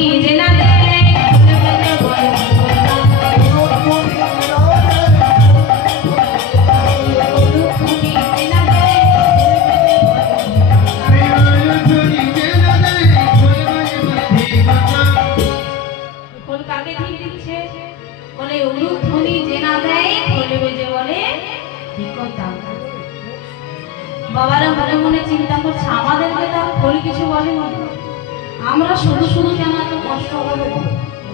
ধ্বনি যে না বাবারা মনে মনে চিন্তা করছে আমাদেরকে তার খোল কিছু বলে না, আমরা শুধু শুধু কেন এত কষ্ট হবে।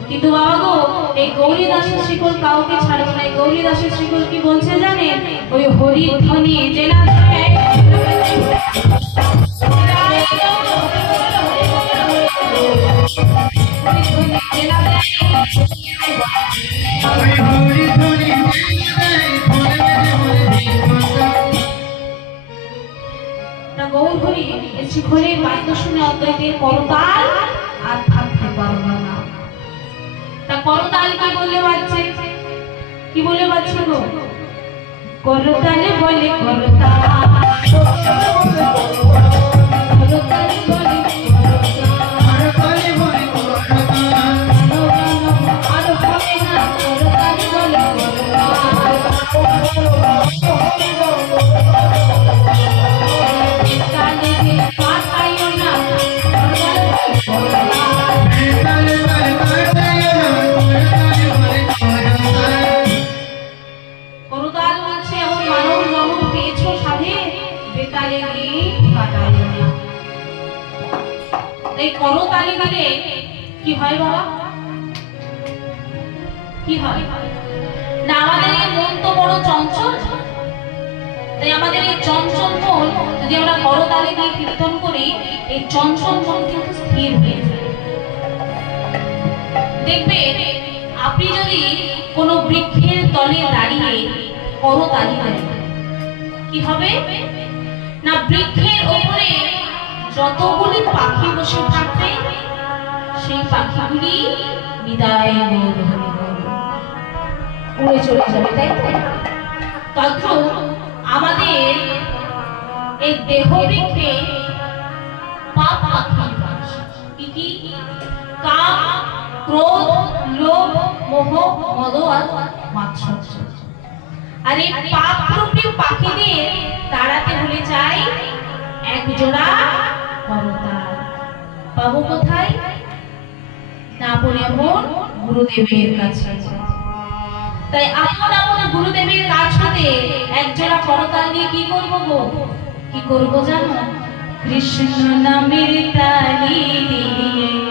কিন্তু বাবা গো, এই গৌরী দাসের শিকল কাউকে ছাড়বে না। গৌরী দাসের শিকল কি বলছে জানেন? ওই হরি ধ্বনি যে না শিখরে বাদ্য শুনে অদ্বৈতের করতাল আর থাকতে পারবে না। তা করতাল কি বলে বাজছে? কি বলে বাজছে গো? করতালে বলে করতাল করতালি দিলে কি হয় বাবা? কি হয় না? আমাদের এই মন তো বড় চঞ্চল, তাই আমাদের এই চঞ্চল মন যদি আমরা করতালি দিয়ে কীর্তন করি, এই চঞ্চল মন কিন্তু স্থির হয়ে যায়। দেখবে আপনি যদি কোনো বৃক্ষের তলে দাঁড়িয়ে করতালি দেন, কি হবে না? বৃক্ষের উপরে যতগুলি পাখি বসে থাকবে, সেই পাখিগুলি বিদায় উড়ে চলে যাবে, তাই তো? আমাদের এই দেহ বৃক্ষে পাপ পাখি কি কি? কাম, ক্রোধ, লোভ, মোহ, মদ আর মাৎসর্য। আর এই পাপ রূপী পাখিদের তাড়াতে হলে চাই এক জোড়া করতাল। পাবো কোথায়? না বলে এমন গুরুদেবের কাছে। তাই আপন আপন গুরুদেবের কাছ হতে এক জোড়া করতাল নিয়ে কি করবো গো? কি করবো জানো? কৃষ্ণ নামের তালি দিয়ে